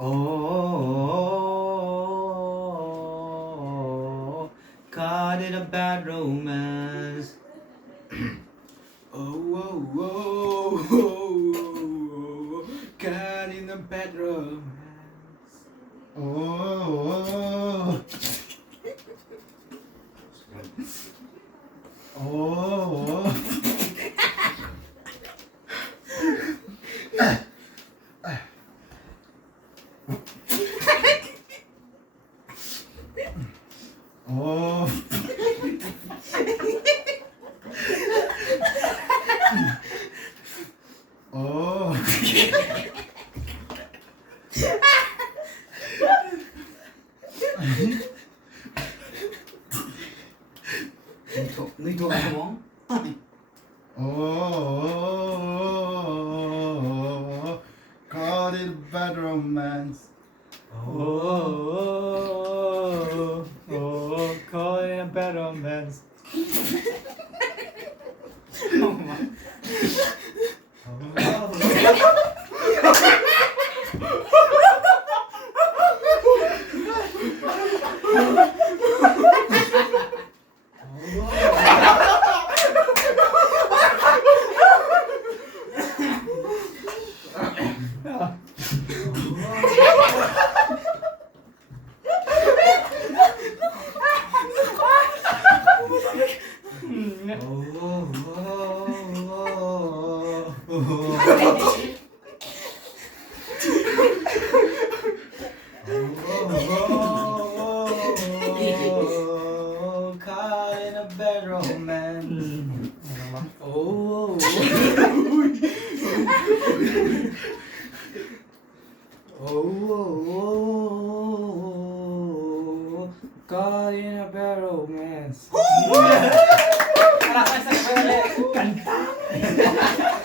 Oh, caught in a bad romance. Oh, caught in a bad romance. Oh, oh. Oh. Oh. Người thuộc cái món. Oh, caught in a bad romance. Oh, caught in a bad romance. Oh, caught in a bad romance. Oh. Oh, caught in a bad romance. Kanta!